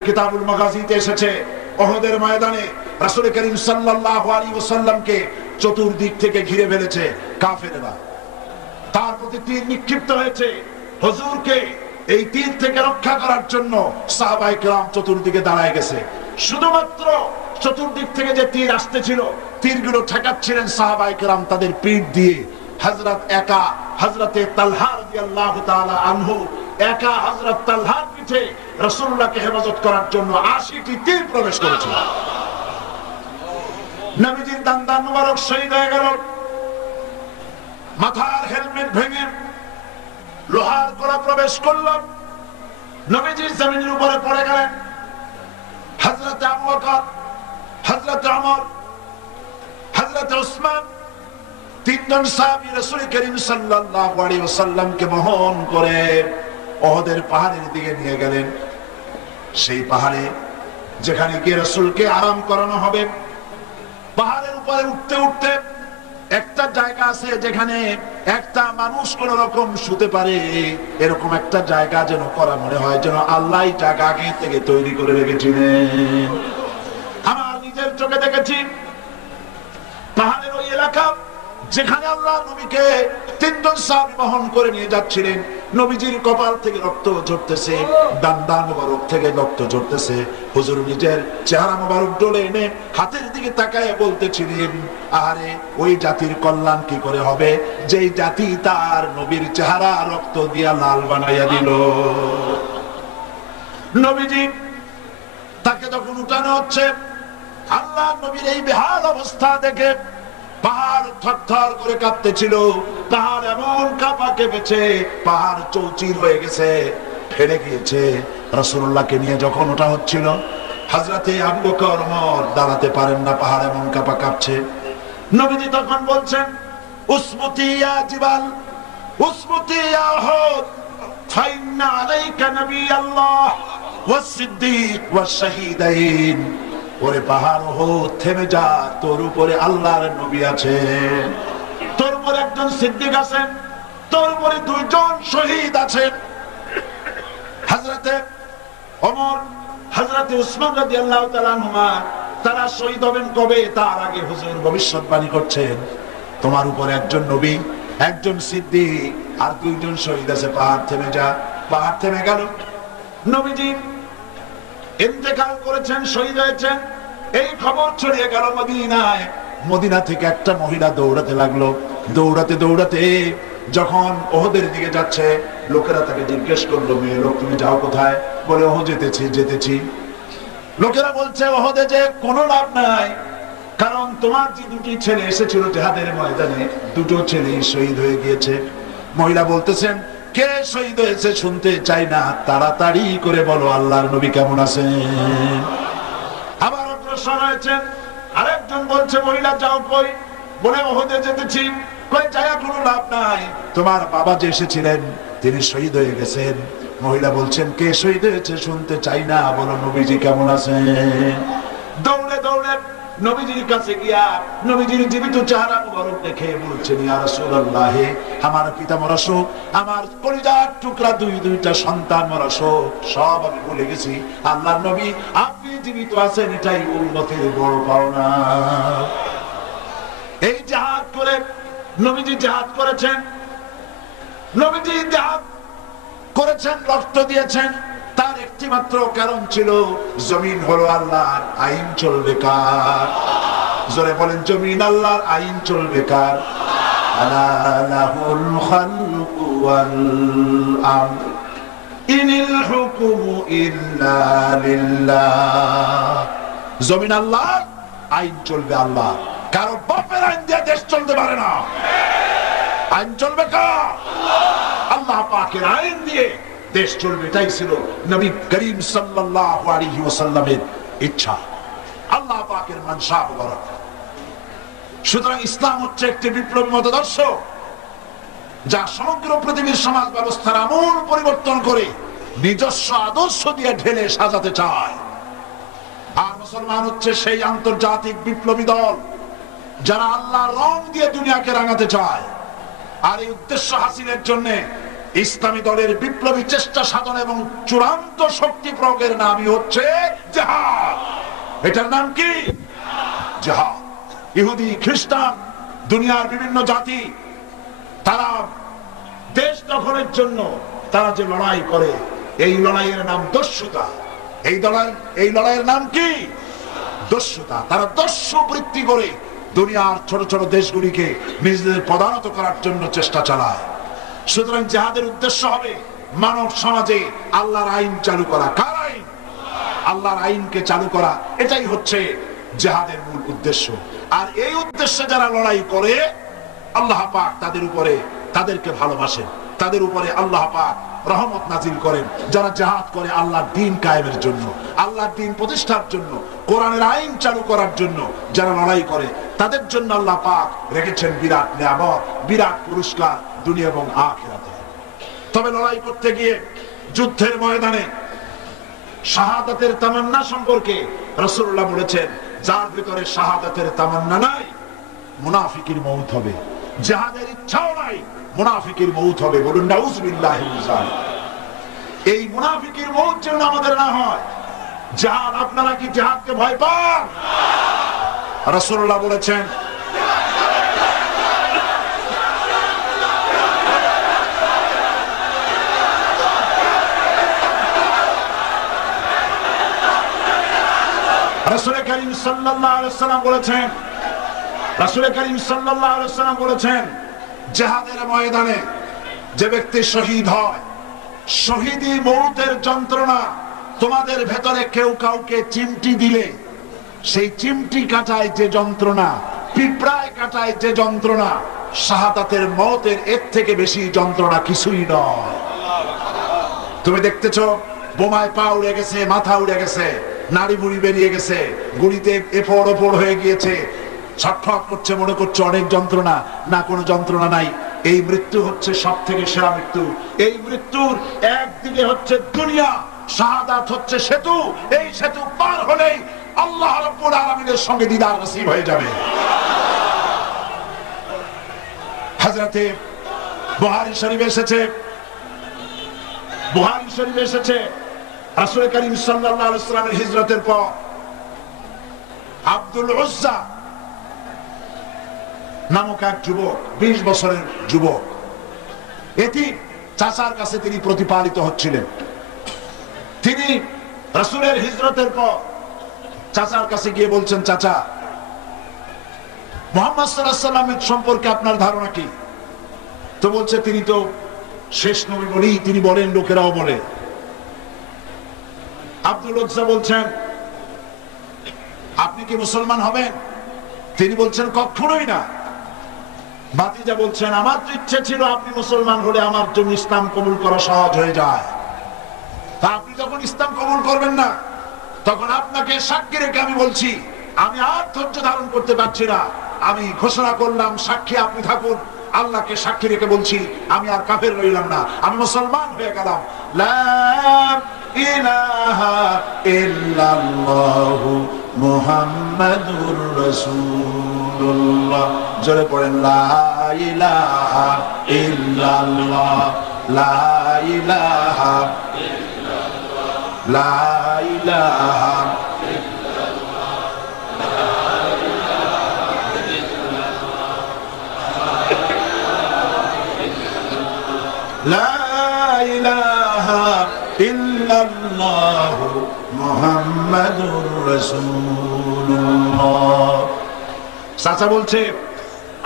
কিতাবুল মাগাজিতে এসেছে, উহুদের ময়দানে রাসূল করিম সাল্লাল্লাহু আলাইহি ওয়াসাল্লামকে চতুর্দিক থেকে ঘিরে ফেলেছে কাফেররা। তার প্রতি তীর নিক্ষিপ্ত হয়েছে। হুজুরকে এই তীর থেকে রক্ষা করার জন্য সাহাবায়ে কেরাম চতুর্দিকে দাঁড়ায় গেছে। শুধুমাত্র চতুর্দিক থেকে যে তীর আসতেছিল, তীরগুলো ঠেকাচ্ছিলেন সাহাবায়ে কেরাম তাদের পিঠ দিয়ে। হযরতে তালহা রাদিয়াল্লাহু তাআলা আনহু একা হযরত তালহার পিঠে রাসূলুল্লাহকে হেফাজত করার জন্য ৮০টি তীর প্রবেশ করেছিল। নবীজির দান্দান মুবারক শহীদ হয়ে গেল। মাথার হেলমেট ভেঙে লোহার গোলা প্রবেশ করল। নবীজি জমিনের উপরে পড়ে গেলেন। হযরত আবু বকর, হযরত ওমর, হযরত ওসমান তিনজন সাহাবী রাসূল করিম সাল্লাল্লাহু আলাইহি ওয়াসাল্লামকে বহন করে উহুদের পাহাড়ের দিকে নিয়ে গেলেন। সেই পাহাড়ে যেখানে গিয়ে রাসূলকে আরাম করানো হবে, পাহাড়ের উপরে উঠতে উঠতে একটা জায়গা আছে যেখানে একটা মানুষ কোন রকম শুতে পারে, এরকম একটা জায়গা যেন করা মনে হয় যেন আল্লাহ জায়গা আগে থেকে তৈরি করে রেখেছিলেন। আমার নিজের চোখে দেখেছি পাহাড়ের ওই এলাকা যেখানে আল্লাহ নবীকে তিনজন সাহাবী বহন করে নিয়ে যাচ্ছিলেন। নবীজির কপাল থেকে রক্ত ঝরতেছে, দান্দান মোবারক থেকে রক্ত ঝরতেছে। হুজুর নিজের চেহারা মোবারক ডলে এনে হাতের দিকে তাকায় বলতেছিলেন, আরে ওই জাতির কল্যাণ কি করে হবে যেই জাতি তার নবীর চেহারা রক্ত দিয়া লাল বানাইয়া দিল। নবীজি তাকে যখন উঠানো হচ্ছে, আল্লাহ নবীর এই বেহাল অবস্থা দেখে পাহাড় থরথর করে কাঁপতেছিল। পাহাড় এমন কাঁপা কেঁপেছে, পাহাড় চৌচির হয়ে গেছে, ফেলে গিয়েছে। রাসূলুল্লাহকে নিয়ে যখন ওটা হচ্ছিল, হযরতে আবু বকর ওমর দাঁড়াতে পারেন না, পাহাড় এমন কাঁপা কাঁপছে। নবীজি তখন বলছেন, উসমুতি ইয়া জিবাল, উসমুতি ইয়া উহুদ, ফাইন্না আলাইকা নবিয়াল্লাহ ওয়াস সিদ্দীক ওয়াস শাহীদাইন। ওরে পাহাড় উহুদ থেমে যা, তোর উপরে আল্লাহর নবী আছেন, তোর উপরে একজন সিদ্দিক আছেন, তোর উপরে দুইজন শহীদ আছেন। হযরতে ওমর, হযরতে উসমান রাদিয়াল্লাহু তাআলা আনহুমা তারা শহীদ হবেন কবে তার আগে হুজুর ভবিষ্যৎবাণী করছেন, তোমার উপরে একজন নবী, একজন সিদ্দিক আর দুইজন শহীদ আছে, পাহাড় থেমে যা। পাহাড় থেমে গেল। নবীজি ইন্তেকাল করেছেন, শহীদ হয়েছেন, এই খবর ছড়িয়ে গেল মদিনায়। মদিনা থেকে একটা মহিলা দৌড়াতে লাগলো। দৌড়াতে দৌড়াতে যখন ওহদের দিকে যাচ্ছে, লোকেরা তাকে জিজ্ঞেস করলো, মেয়ে লোক তুমি যাও কোথায়? বলে ওহ যেতেছি। লোকেরা বলছে ওহদে যে কোনো লাভ নাই, কারণ তোমার যে দুটি ছেলে এসেছিল জিহাদের ময়দানে, দুটো ছেলেই শহীদ হয়ে গিয়েছে। মহিলা বলতেছেন, কে শহীদ হয়েছে শুনতে চাই না, তাড়াতাড়ি করে বলো আল্লাহর নবী কেমন আছেন। আবার অগ্রসর হয়েছেন। আরেকজন বলছে, মহিলা যাও কই? বলে ওহদে যেতেছি। কই যায় কোনো লাভ নাই, তোমার বাবা যে এসেছিলেন তিনি শহীদ হয়ে গেছেন। মহিলা বলছেন, কে শহীদ হয়েছে শুনতে চাই না, বলো নবীজি কেমন আছেন। দৌড়ে দৌড়ে নবীজির কাছে গিয়া নবীজির জীবিত চেহারা মুবারক দেখে বলছেন, ইয়া রাসূলুল্লাহ, আমার পিতা মরা শোক, আমার কলিজার টুকরা দুইটা সন্তান মরা শোক সব আমি ভুলে গেছি। আল্লাহর নবী আপনি জীবিত আছেন, এটাই উম্মতের বড় পাওনা। এই জিহাদ করে নবীজি জিহাদ করেছেন, নবীজি জিহাদ করেছেন, রক্ত দিয়েছেন। তার একটি মাত্র কারণ ছিল, জমিন হলো আল্লাহর, আইন চলবে কার? জোরে বলেন, জমিন আল্লাহর, আইন চলবে কার? আলা লাহুল খালকু ওয়াল আমর ইনিল হুকুমু ইল্লা লিল্লাহ। জমিন আল্লাহর, আইন চলবে আল্লাহ। কারো বাপের আইন দিয়ে দেশ চলতে পারে না। আইন চলবে কার? আল্লাহ পাকের আইন দিয়ে দেশ চলবে। এটাই ছিল নবী করিম সাল্লাল্লাহু আলাইহি ওয়াসাল্লামের ইচ্ছা, আল্লাহ পাকের মানসা মুবারক। সুতরাং ইসলাম হচ্ছে একটি বিপ্লবী মতাদর্শ, যা সমগ্র পৃথিবীর সমাজ ব্যবস্থার আমূল পরিবর্তন করে নিজস্ব আদর্শ দিয়ে ঢেলে সাজাতে চায়। আর মুসলমান হচ্ছে সেই আন্তর্জাতিক বিপ্লবী দল যারা আল্লাহর রং দিয়ে দুনিয়াকে রাঙাতে চায়। আর এই উদ্দেশ্য হাসিলের জন্য ইসলামী দলের বিপ্লবী চেষ্টা সাধন এবং চূড়ান্ত শক্তি প্রয়োগের নামই হচ্ছে জিহাদ। এটার নাম কি? জিহাদ। ইহুদি, খ্রিস্টান, দুনিয়ার বিভিন্ন জাতি, তারা দেশ দখলের জন্য তারা যে লড়াই করে, এই লড়াইয়ের নাম দস্যুতা। এই লড়াইয়ের নাম কি? দস্যুতা। তারা দস্যু বৃত্তি করে দুনিয়ার ছোট ছোট দেশগুলিকে নিজেদের পদানত করার জন্য চেষ্টা চালায়। সুতরাং জিহাদের উদ্দেশ্য হবে মানব সমাজে আল্লাহর আইন চালু করা। কার আইন? আল্লাহর আইনকে চালু করা। এটাই হচ্ছে জিহাদের মূল উদ্দেশ্য। আর এই উদ্দেশ্যে যারা লড়াই করে, আল্লাহ পাক তাদের উপরে, তাদেরকে ভালোবাসেন, তাদের উপরে আল্লাহ পাক রহমত নাজিল করেন। যারা জিহাদ করে আল্লাহর দ্বীন কায়েমের জন্য, আল্লাহর দ্বীন প্রতিষ্ঠার জন্য, কোরআনের আইন চালু করার জন্য যারা লড়াই করে, তাদের জন্য আল্লাহ পাক রেখেছেন বিরাট নিয়ামত, বিরাট পুরস্কার দুনিয়া এবং আখিরাতে। তবে লড়াই করতে গিয়ে যুদ্ধের ময়দানে শাহাদাতের তামান্না সম্পর্কে রাসূলুল্লাহ বলেছেন, যার ভিতরে শাহাদাতের তামান্না নাই, মুনাফিকের মউত হবে। জিহাদের ইচ্ছাও নাই, মুনাফিকের মউত হবে। বলুন নাউযুবিল্লাহি মিন যালিক। এই মুনাফিকের মউত যেন আমাদের না হয়। জিহাদ, আপনারা কি জিহাদকে ভয় পান? রাসূলুল্লাহ বলেছেন, রাসূল করিম সাল্লাল্লাহু আলাইহি ওয়াসাল্লাম বলেছেন, রাসূল করিম সাল্লাল্লাহু আলাইহি ওয়াসাল্লাম বলেছেন, জিহাদের ময়দানে যে ব্যক্তি শহীদ হয়, শহীদি মউতের যন্ত্রণা তোমাদের ভেতরে কেউ কাউকে চিমটি দিলে সেই চিমটি কাটায় যে যন্ত্রণা, পিঁপড়ায় কাটায় যে যন্ত্রণা, শাহাদাতের মওতের এর থেকে বেশি যন্ত্রণা কিছুই নয়। তুমি দেখতেছো বোমায় পা উড়ে গেছে, মাথা উড়ে গেছে, নাড়ি বুড়ি বেরিয়ে গেছে, গুলিতে এফোড় ওপড় হয়ে গিয়েছে, ছটফট করছে, মনে করছে অনেক যন্ত্রণা। না, কোনো যন্ত্রণা নাই। এই মৃত্যু হচ্ছে সব থেকে সেরা মৃত্যু। এই মৃত্যুর একদিকে হচ্ছে দুনিয়া, শাহাদাত হচ্ছে সেতু। এই সেতু পার হলেই আল্লাহ রাব্বুল আলামিনের সঙ্গে দিদার নসিব হয়ে যাবে। হযরতে বুখারী শরীফে এসেছে, বুখারী শরীফে এসেছে, রাসূল করিম সাল্লাল্লাহু আলাইহি ওয়াসাল্লামের হিজরতের পর আব্দুল উজ্জা নামক এক যুবক, 20 বছরের যুবক, এতিম, চাচার কাছে তিনি প্রতিপালিত হচ্ছিলেন। তিনি রাসূলের হিজরতের পর চাচার কাছে গিয়ে বলছেন, চাচা, মুহাম্মদ সাল্লাল্লাহু আলাইহি ওয়াসাল্লামের সম্পর্কে আপনার ধারণা কি? তো বলছে, তিনি তো শেষ নবী বলি তিনি বলেন, লোকেরাও বলে। আব্দুল উজ্জা বলছেন, আপনি কি মুসলমান হবেন? তিনি বলছেন, কখনোই না। ভাতিজা বলছেন, আমার তো ইচ্ছে ছিল আপনি মুসলমান হলে আমার জন্য ইসলাম কবুল করা সহজ হয়ে যায়। তা আপনি যখন ইসলাম কবুল করবেন না, তখন আপনাকে সাক্ষী রেখে আমি বলছি, আমি আর ধৈর্য ধারণ করতে পারছি না। আমি ঘোষণা করলাম, সাক্ষী আপনি থাকুন। আল্লাহকে সাক্ষী রেখে বলছি, আমি আর কাফের রইলাম না, আমি মুসলমান হয়ে গেলাম। লা ইলাহা ইল্লাল্লাহু মুহাম্মাদুর রাসূলুল্লাহ। জোরে পড়েন, লা ইলাহা ইল্লাল্লাহ, লা ইলাহা ইল্লাল্লাহ, লা ইলাহা লা ইলাহা ইল্লাল্লাহ মুহাম্মাদুর রাসূলুল্লাহ। চাচা বলছে,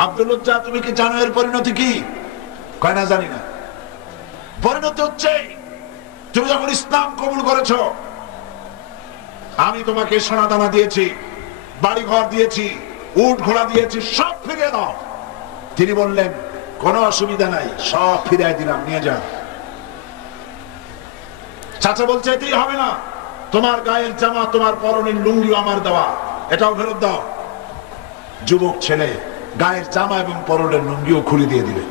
আব্দুল উজ্জা, তুমি কি জানো এর পরিণতি কি? কয় না, জানি না। পরিণতি হচ্ছে, তুমি যখন ইসলাম কবুল করেছো, আমি তোমাকে সোনা দানা দিয়েছি, বাড়ি ঘর দিয়েছি, উট ঘোড়া দিয়েছি, সব ফিরিয়ে দাও। তিনি বললেন, কোনো অসুবিধা নাই, সব ফিরিয়ে দিলাম, নিয়ে যাও। চাচা বলছে, এতেই হবে না, তোমার গায়ের জামা, তোমার পরনের লুঙ্গি আমার দেওয়া, এটাও ফেরত দাও। যুবক ছেলে গায়ের জামা এবং পরনের লুঙ্গিও খুলে দিয়ে দিবে।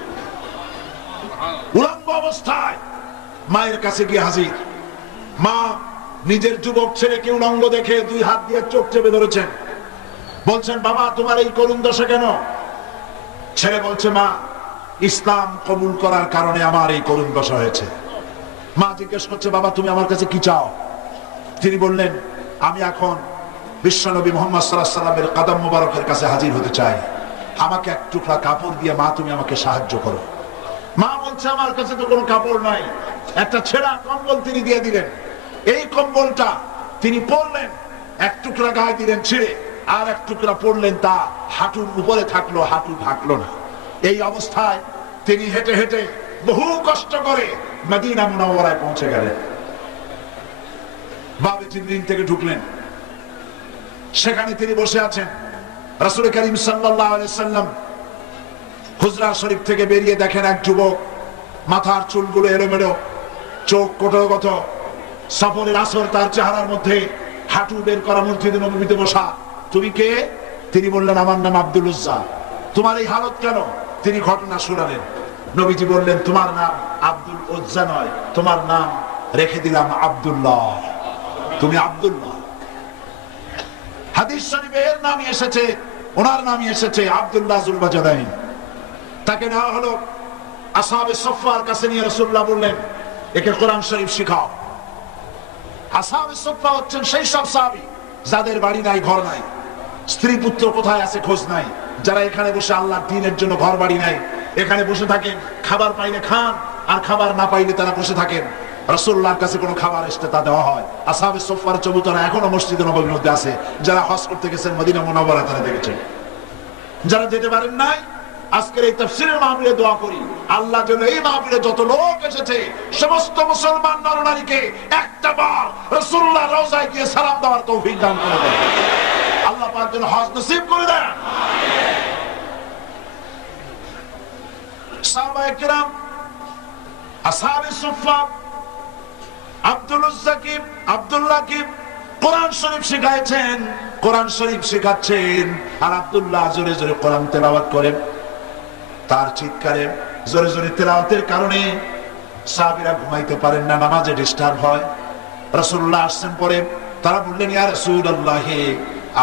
উলঙ্গ অবস্থায় মায়ের কাছে গিয়ে হাজির। মা নিজের যুবক ছেলেকে উলঙ্গ দেখে 2 হাত দিয়ে চোখ চেপে ধরেছেন। বলছেন, বাবা, তোমার এই করুণ দশা কেন? ছেলে বলছে, মা, ইসলাম কবুল করার কারণে আমার এই করুণ দশা হয়েছে। মা জিজ্ঞেস করছে, বাবা তুমি আমার কাছে কি চাও? তিনি বললেন, আমি এখন বিশ্বনবী মুহাম্মদ সাল্লাল্লাহু আলাইহি ওয়াসাল্লামের কদম মুবারকের কাছে হাজির হতে চাই, আমাকে এক টুকরা কাপড় দিয়ে মা তুমি আমাকে সাহায্য করো। মা বলছে, আমার কাছে তো কোনো কাপড় নাই। একটা ছেঁড়া কম্বল তিনি দিয়ে দিলেন। এই কম্বলটা তিনি পরলেন, এক টুকরা গায়ে দিলেন ছিঁড়ে, আর এক টুকরা পরলেন, তা হাঁটুর উপরে থাকলো, হাঁটু ঢাকলো না। এই অবস্থায় তিনি হেঁটে হেঁটে বহু কষ্ট করে মদিনা মুনাওয়ারায় পৌঁছে গেলেন। বাবে জিবরিল থেকে ঢুকলেন, সেখানে তিনি বসে আছেন। রাসূল করিম সাল্লাল্লাহু আলাইহি সাল্লাম হুজরা শরীফ থেকে বেরিয়ে দেখেন এক যুবক, মাথার চুলগুলো এলোমেলো, চোখ কোটগত, সফরের আসর তার চেহারার মধ্যে, হাঁটু বের করা, মসজিদে নববীতে বসা। তুমি কে? তিনি বললেন, আমার নাম আব্দুল উজ্জা। তোমার এই হালত কেন? তিনি ঘটনা শুনালেন। নবীজি বললেন, তোমার নাম আব্দুল উজ্জা নয়, তোমার নাম রেখে দিলাম আব্দুল্লাহ, তুমি আব্দুল্লাহ। হাদিস শরীফে এর নামই এসেছে, ওনার নামই এসেছে আব্দুল্লাহ যুল বাজারাইন। তাকে নেওয়া হলো আসহাবে সুফফার কাছে, নিয়ে রাসূলুল্লাহ বললেন, একে কোরআন শরীফ শিখাও। আসহাবে সুফফা হচ্ছেন সেই সব সাহাবী যাদের বাড়ি নাই, ঘর নাই, স্ত্রী পুত্র কোথায় আছে খোঁজ নাই, যারা এখানে বসে আল্লাহর দ্বীনের জন্য ঘর বাড়ি নাই, এখানে বসে থাকেন, খাবার পাইলে খান, আর খাবার না পাইলে তারা বসে থাকেন। রাসূলুল্লাহর কাছে কোনো খাবার আসতে তা দেওয়া হয়। আসহাবে সুফফার চবুতরা এখনো মসজিদে নববীর মধ্যে আছে। যারা হজ করতে গেছেন মদিনা মুনাওয়ারা তারা দেখেছেন। যারা যেতে পারেন নাই, আজকের এই তাফসীরের মাহফিলে দোয়া করি, আল্লাহ যেন এই মাহফিলে যত লোক এসেছে সমস্ত মুসলমান নরনারীকে একটা বার রাসূলুল্লাহর রওজায় গিয়ে সালাম দেওয়ার তৌফিক দান করে দেন। আল্লাহ পাক যেন হজ নসিব করে দেন। সাহাবায়ে কেরাম, আসহাবে সুফফা, আব্দুল উজ্জাকিব, আব্দুল্লাহকে কোরআন শরীফ শিখাইছেন, কোরআন শরীফ শিখাচ্ছেন, আর আব্দুল্লাহ জোরে জোরে কোরআন তেলাওয়াত করেন। তার চিৎকারে, জোরে জোরে তেলাওয়াতের কারণে সাহাবীরা ঘুমাইতে পারেন না, নামাজে ডিস্টার্ব হয়। রাসূলুল্লাহ আসছেন পরে, তারা বললেন, ইয়া রাসূলুল্লাহ,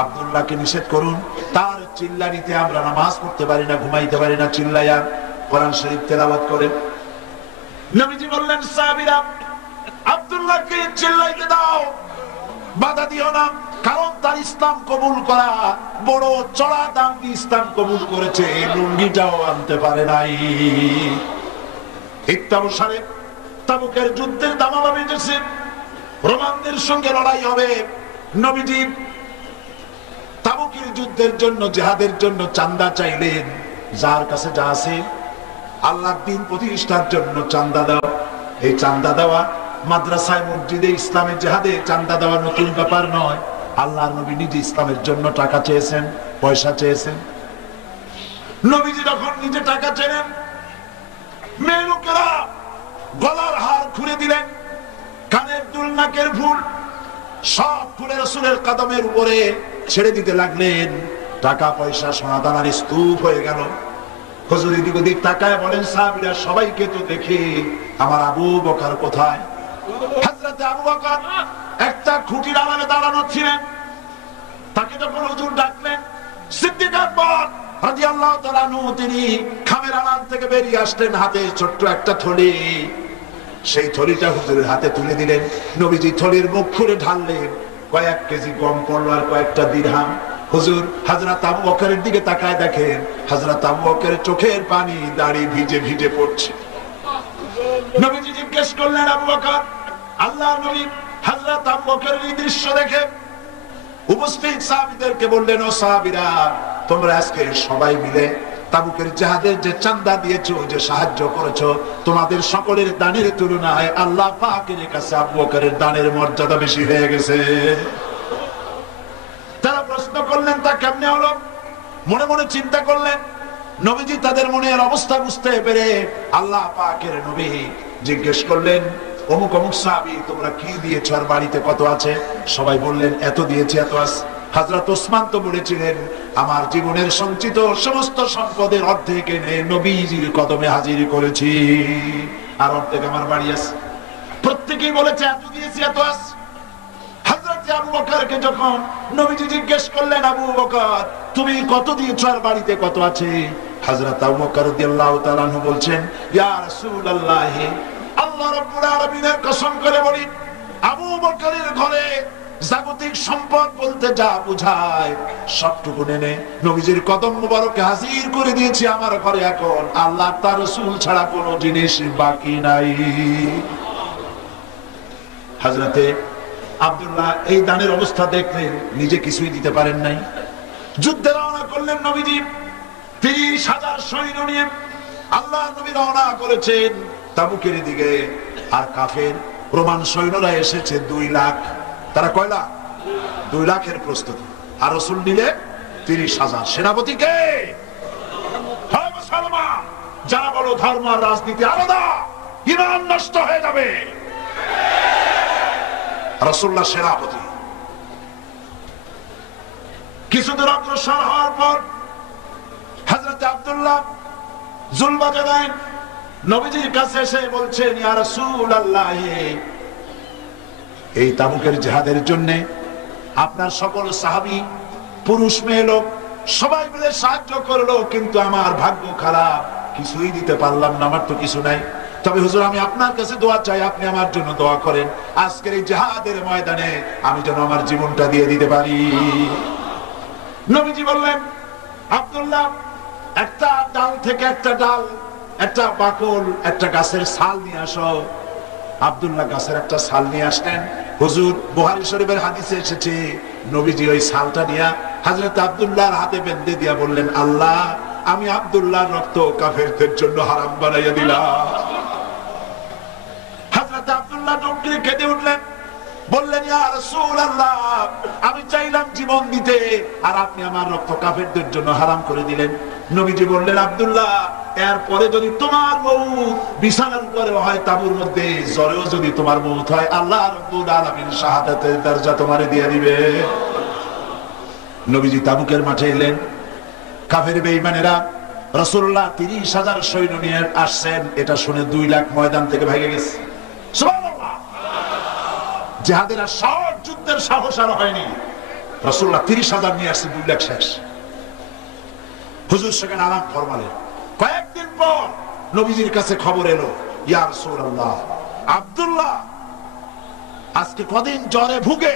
আব্দুল্লাহকে নিষেধ করুন, তার চিল্লানিতে আমরা নামাজ পড়তে পারি না, ঘুমাইতে পারি না, চিল্লায়া কোরআন শরীফ তেলাওয়াত করেন। নবীজি বললেন, সাহাবীরা, আব্দুল্লাহকে চিল্লাইতে দাও, বাধা দিও না, কারণ তার ইসলাম কবুল করা বড় চড়া দাম দিয়ে ইসলাম কবুল করেছে, এই লুঙ্গিটাও আনতে পারে নাই। ইত্যাবসারে তাবুকের যুদ্ধের দামামা বেজেছে, রোমানদের সঙ্গে লড়াই হবে। নবীজি তাবুকের যুদ্ধের জন্য, জিহাদের জন্য চাঁদা চাইলেন। যার কাছে যা আছে, আল্লাহর দ্বীন প্রতিষ্ঠার জন্য চাঁদা দাও। এই চাঁদা দেওয়া মাদ্রাসায়, মসজিদে, ইসলামে, জিহাদে চাঁদা দেওয়া নতুন ব্যাপার নয়। আল্লাহর নবী নিজে ইসলামের জন্য টাকা চেয়েছেন, পয়সা চেয়েছেন। নবীজি যখন নিজে টাকা চেলেন, মেয়ে লোকেরা গলার হার খুলে দিলেন, কানের দুল, নাকের ফুল সব খুলে রাসূলের কদমের উপরে ছেড়ে দিতে লাগলেন। টাকা পয়সা সোনা দানার স্তূপ হয়ে গেল। হুজুর এদিক ওদিক তাকায় বলেন, সাহাবীরা সবাইকে তো দেখে, আমার আবু বকর কোথায়? হযরত আবু বকর একটা খুঁটির আড়ালে দাঁড়ানো ছিলেন। তাকে যখন হুজুর ডাকলেন, সিদ্দিক আকবর রাদিয়াল্লাহু তাআলা আনহু তিনি খামের আড়াল থেকে বেরিয়ে আসলেন, হাতে ছোট্ট একটা থলি। সেই থলিটা হুজুরের হাতে তুলে দিলেন। নবীজি থলির মুখ খুলে ঢাললেন, কয়েক কেজি গম পড়লো আর কয়েকটা দিরহাম। হুজুর হযরত আবু বকরের দিকে তাকায় দেখেন, হযরত আবু বকরের চোখের পানি দাড়ি ভিজে ভিজে পড়ছে। নবীজি জিজ্ঞেস করলেন, আবু বকর, আল্লাহর নবী হযরত আবু বকরের এই দৃশ্য দেখে উপস্থিত সাহাবীদেরকে বললেন, ও সাহাবীরা, তোমরা আজকে সবাই মিলে তাবুকের জিহাদের যে চাঁদা দিয়েছো, যে সাহায্য করেছো, তোমাদের সকলের দানের তুলনায় আল্লাহ পাকের কাছে আবু বকরের দানের মর্যাদা বেশি হয়ে গেছে। তারা প্রশ্ন করলেন, তা কেমনে হলো? মনে মনে চিন্তা করলেন। নবীজি তাদের মনের অবস্থা বুঝতে পেরে আল্লাহ পাকের নবী জিজ্ঞেস করলেন, অমুক অমুক সাহাবী, তোমরা কি দিয়েছো আর বাড়িতে কত আছে? সবাই বললেন, এত দিয়েছি, এত আছে। হযরত ওসমান তো বলেছিলেন, আমার জীবনের সঞ্চিত সমস্ত সম্পদের অর্ধেক এনে নবীজির কদমে হাজির করেছি, আর অর্ধেক আমার বাড়ি আছে। প্রত্যেকেই বলেছে, এত দিয়েছি, এত আছে। হযরত আবু বকরকে যখন নবীজি জিজ্ঞেস করলেন, আবু বকর, তুমি কত দিয়েছো আর বাড়িতে কত আছে? হযরত আবু বকর রাদিয়াল্লাহু তাআলা আনহু বলছেন, ইয়া রাসূলুল্লাহ, আল্লাহ রাব্বুল আলামিনের কসম করে বলি, আবু বকরের ঘরে জাগতিক সম্পদ বলতে যা বোঝায় সবটুকু এনে নবীজির কদম মোবারকে হাজির করে দিয়েছি আমার ঘরে। এখন আল্লাহ তার রাসূল ছাড়া কোনো জিনিস বাকি নাই। হযরতে আব্দুল্লাহ এই দানের অবস্থা দেখলেন, নিজে কিছুই দিতে পারেন নাই। যুদ্ধে রওনা করলেন নবীজি ৩০,০০০ সৈন্য নিয়ে। আল্লাহ নবী রওনা করেছেন তাবুকের দিকে, আর কাফের রোমান সৈন্যরা এসেছে ২ লাখ। তারা কয় লাখ? ২ লাখের প্রস্তুতি। আর রাসূল নিলে ৩০,০০০। সেনাপতি কে? হ্যাঁ মুসলমান, যারা বলো ধর্ম আর রাজনীতি আলাদা, ঈমান নষ্ট হয়ে যাবে। রাসূলুল্লাহ সেনাপতি। কিছুদূর অগ্রসর হওয়ার পর হযরত আব্দুল্লাহ জুলবাজারাইন নবীজির কাছে এসে বলছেন, ইয়া রাসূলুল্লাহ, এই তাবুকের জিহাদের জন্য আপনার সকল সাহাবী, পুরুষ মেয়ে লোক সবাই মিলে সাহায্য করলো, কিন্তু আমার ভাগ্য খারাপ, কিছুই দিতে পারলাম না, আমার তো কিছু নাই। তবে হুজুর, আমি আপনার কাছে দোয়া চাই, আপনি আমার জন্য দোয়া করেন, আজকের এই জিহাদের ময়দানে আমি যেন আমার জীবনটা দিয়ে দিতে পারি। নবীজি বললেন, আব্দুল্লাহ, একটা ডাল থেকে একটা ডাল, একটা বাকল, একটা গাছের ছাল নিয়ে আসো। আব্দুল্লাহ গাছের একটা ছাল নিয়ে আসলেন। হুজুর, বুখারী শরীফের হাদিসে এসেছে, নবীজি ওই ছালটা নিয়ে হযরত আব্দুল্লাহর হাতে বেঁধে দিয়া বললেন, আল্লাহ, আমি আব্দুল্লাহর রক্ত কাফেরদের জন্য হারাম বানাইয়া দিলাম। হযরত আব্দুল্লাহ ডুবকে কেঁদে উঠলেন, বললেন, ইয়া রাসূলুল্লাহ, আমি চাইলাম জীবন দিতে, আর আপনি আমার রক্ত কাফেরদের জন্য হারাম করে দিলেন। নবীজি বললেন, আব্দুল্লাহ, এরপরে যদি তোমার মউত বিছানার উপরে হয়, তাবুর মধ্যে জ্বরেও যদি তোমার মউত হয়, আল্লাহ রাব্বুল আলামিন শাহাদাতের দরজা তোমারে দিয়ে দিবে। নবীজি তাবুকের মাঠে এলেন। কাফের বেঈমানেরা রাসূলুল্লাহ ৩০,০০০ সৈন্য নিয়ে আসছেন, এটা শুনে ২ লাখ ময়দান থেকে ভেগে গেছে। সুবহানাল্লাহ! জিহাদের সাহস, যুদ্ধের সাহস আর হয়নি। রাসূলুল্লাহ ৩০,০০০ নিয়ে আসছে, ২ লাখ শেষ। হুজুর সেখানে আরাম ফরমালেন। কয়েকদিন পর নবীজির কাছে খবর এলো, ইয়া রাসূলুল্লাহ, আব্দুল্লাহ আজকে কদিন জ্বরে ভুগে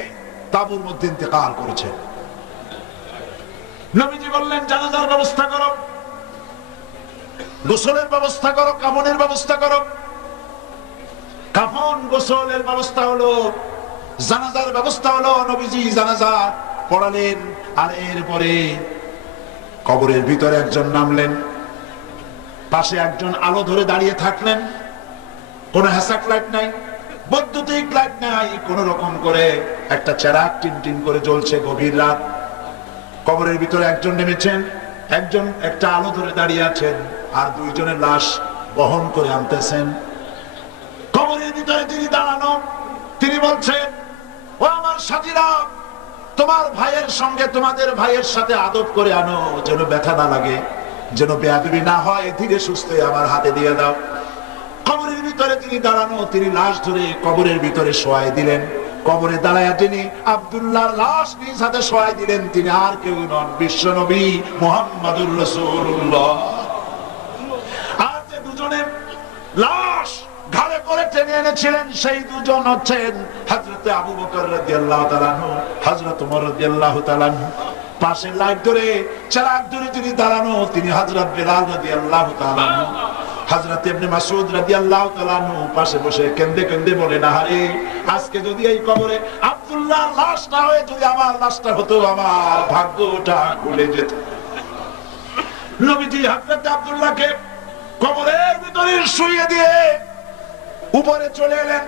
তাবুর মধ্যে ইন্তেকাল করেছে। নবীজি বললেন, জানাজার ব্যবস্থা করো, গোসলের ব্যবস্থা করো, কাফনের ব্যবস্থা করো। কাফন গোসলের ব্যবস্থা হলো, জানাজার ব্যবস্থা হলো। নবীজি জানাজা পড়ালেন, আর এরপরে কবরের ভিতরে একজন নামলেন, পাশে একজন আলো ধরে দাঁড়িয়ে থাকলেন। কোন হ্যাসাক লাইট নাই, বৈদ্যুতিক লাইট নাই, কোন রকম করে একটা চেরাগ টিন টিন করে জ্বলছে। গভীর রাত, কবরের ভিতরে একজন নেমেছেন, একজন একটা আলো ধরে দাঁড়িয়ে আছেন, আর 2 জনের লাশ বহন করে আনতেছেন। কবরের ভিতরে তিনি দাঁড়ানো, তিনি বলছেন, ও আমার সাথীরা, তোমার ভাইয়ের সঙ্গে তোমাদের ভাইয়ের সাথে আদব করে আনো, যেন ব্যথা না লাগে, যেন বেয়াদবি না হয়, ধীরে সুস্থে আমার হাতে দিয়ে দাও। কবরের ভিতরে তিনি দাঁড়ানো, তিনি লাশ ধরে কবরের ভিতরে শোয়াই দিলেন। কবরে দাঁড়ায় যিনি আব্দুল্লাহর লাশ নিজ হাতে শোয়াই দিলেন, তিনি আর কেউ নন, বিশ্ব নবী মুহাম্মাদুর রাসূলুল্লাহ। আর যে 2 জনের লাশ ঘাড়ে করে টেনে এনেছিলেন, সেই 2 জন হচ্ছেন হযরত আবু বকর রাদিয়াল্লাহু তাআলা আনহু, হযরত ওমর রাদিয়াল্লাহু তাআলা আনহু। পাশে লাইট ধরে, চেরাগ ধরে যিনি দাঁড়ানো, তিনি হযরত বিলাল রাদিয়াল্লাহু তাআলা আনহু। হযরত ইবনে মাসউদ রাদিয়াল্লাহু তাআলা আনহু পাশে বসে কেঁদে কেঁদে বলেন, আরে আজকে যদি এই কবরে আব্দুল্লাহর লাশ না হয়ে যদি আমার লাশটা হতো, আমার ভাগ্যটা খুলে যেত। নবীজি হযরত আব্দুল্লাহকে কবরের ভিতরে শুইয়ে দিয়ে উপরে চলে এলেন,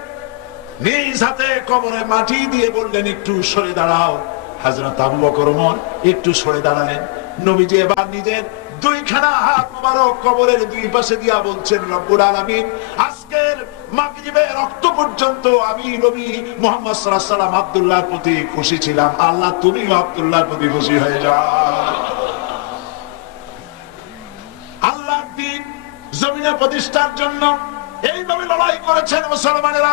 নিজ হাতে কবরে মাটি দিয়ে বললেন, একটু সরে দাঁড়াও। হযরত আবু বকর ওমর একটু সরে দাঁড়ালেন। নবীজি এবার নিজের 2খানা হাত মোবারক কবরের 2 পাশে দিয়া বলছেন, রব্বুল আলামিন, আজকের মাগরিবের রক্ত পর্যন্ত আমি নবী মুহাম্মদ সাল্লাল্লাহু আলাইহি ওয়াসাল্লাম আব্দুল্লাহর প্রতি খুশি ছিলাম, আল্লাহ তুমিও আব্দুল্লাহর প্রতি খুশি হয়ে যাও। আল্লাহর দ্বীন জমিনে প্রতিষ্ঠার জন্য এইভাবে লড়াই করেছেন মুসলমানেরা,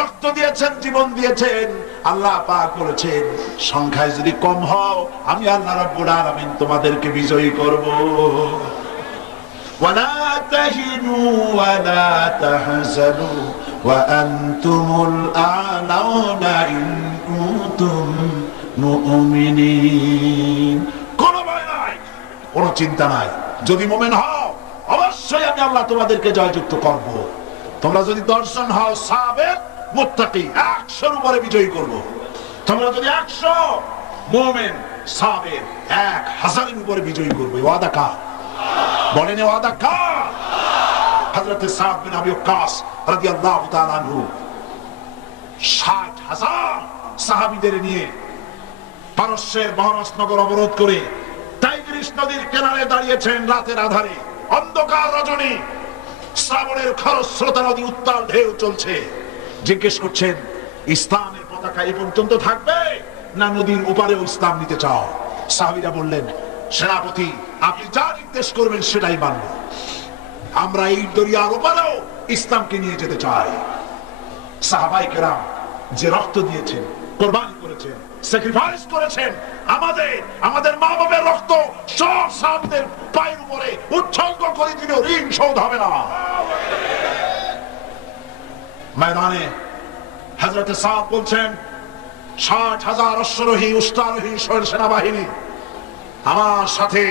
রক্ত দিয়েছেন, জীবন দিয়েছেন। আল্লাহ পাক বলেছেন, সংখ্যায় যদি কম হও, আমি আল্লাহ রাব্বুল আলামিন তোমাদেরকে বিজয়ী করব। ওয়ালা তাহিনু ওয়ালা তাহজানু ওয়া আনতুমুল আ'লাউনা ইন কুনতুম মুমিনিন। কোন ভয় নাই, কোন চিন্তা নাই। যদি মুমিন হও অবশ্যই আমি আল্লাহ তোমাদেরকে জয়যুক্ত করব। তোমরা যদি দর্শন হও সাবের মুত্তাকি, 100-এর উপরে বিজয়ী করব। তোমরা যদি 100 মুমিন সাবের 1000-এর উপরে বিজয়ী করবে। ওয়াদা কার? বলেন ওয়াদা কার? হযরত সাদ বিন আবি ওয়াক্কাস রাদিয়াল্লাহু তাআলা আনহু 60,000 সাহাবীদের নিয়ে পারস্যের মহারাজনগর অবরোধ করে টাইগ্রিস নদীর কিনারে দাঁড়িয়েছেন। রাতের আধারে, অন্ধকার রজনী, শ্রাবণের খরস্রোতা নদী, উত্তাল ঢেউ চলছে। জিজ্ঞেস করছেন, ইসলামের পতাকা এই পর্যন্ত থাকবে না নদীর ওপারেও ইসলাম নিতে চাও? সাহাবীরা বললেন, সেনাপতি আপনি যা নির্দেশ করবেন সেটাই মানব। আমরা এই দরিয়ার ওপারেও ইসলামকে নিয়ে যেতে চাই। সাহাবায়ে কেরাম যে রক্ত দিয়েছেন, কোরবানি করেছেন, স্যাক্রিফাইস করেছেন, আমাদের মা বাবার রক্ত সব সাহাবীদের পায়ের উপরে উৎসর্গ করে দিলেও ঋণ শোধ হবে না। ময়দানে হযরত সাদ বলছেন, 60,000 অশ্বারোহী উষ্ট্রারোহী সেনাবাহিনী আমার সাথে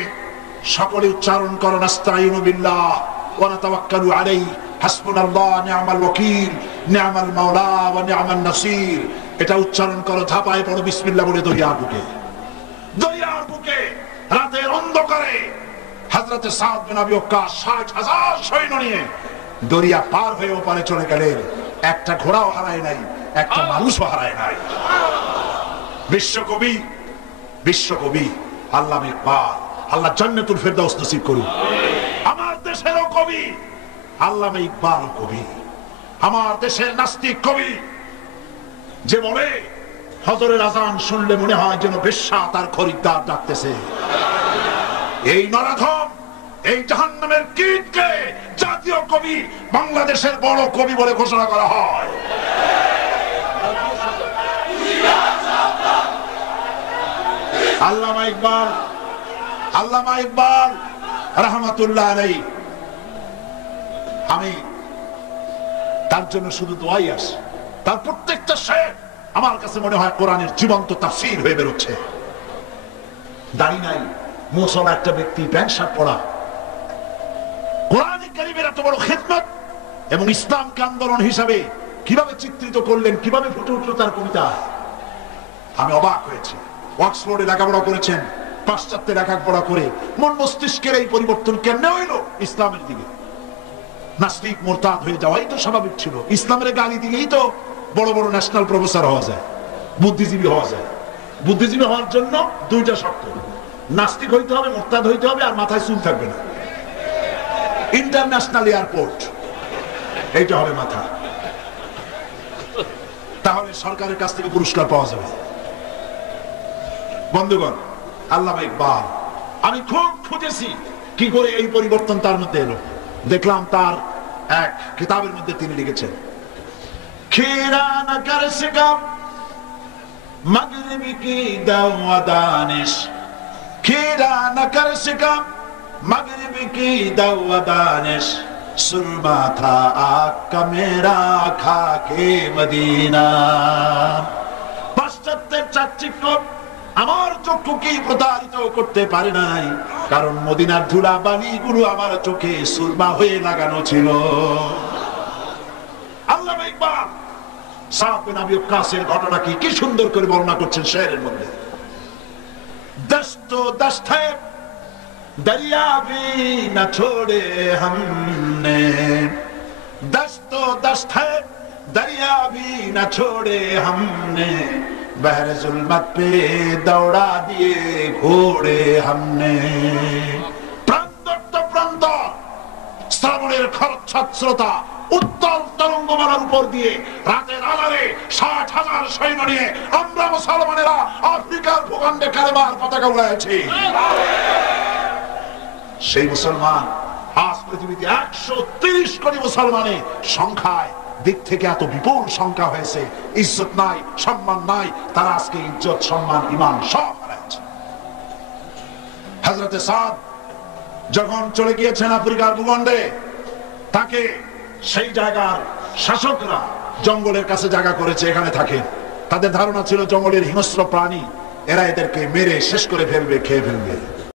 সকলে উচ্চারণ করো, নাস্তাঈনু বিল্লাহ ওয়া নাতাওয়াক্কালু আলাইহি হাসবুনাল্লাহ নি'মাল ওয়াকিল নি'মাল মাওলা ওয়া নি'মান নাসির। এটা উচ্চারণ করো, ঝাঁপায় পড়ো বিসমিল্লাহ বলে দরিয়ার বুকে রাতের অন্ধকারে হযরত সাদ বিন আবি ওয়াক্কাস 60,000 সৈন্য নিয়ে দরিয়া পার হয়ে ওপারে চলে গেলেন। একটা ঘোড়াও হারায় নাই, একটা মানুষও হারায় নাই। বিশ্বকবি আল্লামা ইকবাল, আল্লাহ জান্নাতুল ফেরদাউস নসিব করুন। আমার দেশেরও কবি আল্লামা ইকবাল কবি, আমার দেশের নাস্তিক কবি, যে বলে হজরের আজান শুনলে মনে হয় যেন বেশ্যা তার খরিদ্দার ডাকতেছে। এই নরাধম, এই জাহান্নামের কীটকে জাতীয় কবি, বাংলাদেশের বড় কবি বলে ঘোষণা করা হয়। আল্লামা ইকবাল রাহমাতুল্লাহ আলাইহি। আমি তার জন্য শুধু দোয়াই আসে। তার প্রত্যেকটা শের আমার কাছে মনে হয় কোরআনের জীবন্ত তাফসীর হয়ে বেরোচ্ছে। দাড়ি নাই, মুসলমান একটা ব্যক্তি, প্যান্ট শার্ট পরা, কোরআন কারীমের এত বড় খিদমত এবং ইসলামকে আন্দোলন হিসাবে কিভাবে চিত্রিত করলেন, কিভাবে ফুটে উঠল তার কবিতা, আমি অবাক হয়েছি। অক্সফোর্ডে লেখাপড়া করেছেন, পাশ্চাত্যে লেখাপড়া করে মন মস্তিষ্কের এই পরিবর্তন কেমনে হইল? ইসলামের দিকে নাস্তিক মুরতাদ হয়ে যাওয়াই তো স্বাভাবিক ছিল। ইসলামের গালি দিলেই তো বড় বড় ন্যাশনাল প্রফেসর হওয়া যায়, বুদ্ধিজীবী হওয়া যায়। বুদ্ধিজীবী হওয়ার জন্য দুইটা শর্ত, নাস্তিক হইতে হবে, মুরতাদ হইতে হবে, আর মাথায় চুল থাকবে না। ইন্টারন্যাশনাল এয়ারপোর্ট, এইটা হবে মাথা, তাহলে সরকারের কাছ থেকে পুরস্কার পাওয়া যাবে। বন্ধুগণ, আল্লামা ইকবাল, আমি খুব খুঁজেছি কি করে এই পরিবর্তন তার মধ্যে এলো। দেখলাম তার এক কিতাবের মধ্যে তিনি লিখেছেন, খেরা না কর সকা মাগরিব কি দাওয়া দানিশ, খেরা না কর সকা মাগরিব কি দাওয়া দানিশ, সুরমা থা আকা মেরা খাকে মদিনা। পাশ্চাত্যের চাকচিক্য আমার চক্ষুকে প্রতারিত করতে পারে নাই, কারণ মদিনার ধুলা বালিগুলো আমার চোখে সুরমা হয়ে লাগানো ছিল। আল্লামা ইকবাল সাদ বিন আবি ওয়াক্কাসের ঘটনা কি সুন্দর করে বর্ণনা করছেন শেরের মধ্যে। দস্তো দস্ত है दरिया भी न छोड़े हमने, दस्तो दस्त है दरिया भी न छोड़े हमने, बहर जुल्मत पे दौड़ा दिए घोड़े हमने। প্রান্ত শ্রাবণের খরচ্ছাত্রতা উত্তাল তরঙ্গমালার উপর দিয়ে রাতের আধারে 60,000 সৈন্য নিয়ে আমরা মুসলমানেরা আফ্রিকার ভূখণ্ডে কালেমার পতাকা উড়াইছি। সেই মুসলমান আজ পৃথিবীতে 130 কোটি মুসলমানের সংখ্যায় দিক থেকে এত বিপুল সংখ্যা হয়েছে, ইজ্জত নাই, সম্মান নাই, তারা আজকে ইজ্জত, সম্মান, ঈমান সব হারাচ্ছে। হযরত সাদ যখন চলে গিয়েছেন আফ্রিকার ভূখণ্ডে, তাকে সেই জায়গার শাসকরা জঙ্গলের কাছে জায়গা করেছে, এখানে থাকে। তাদের ধারণা ছিল জঙ্গলের হিংস্র প্রাণী, এরা এদেরকে মেরে শেষ করে ফেলবে, খেয়ে ফেলবে।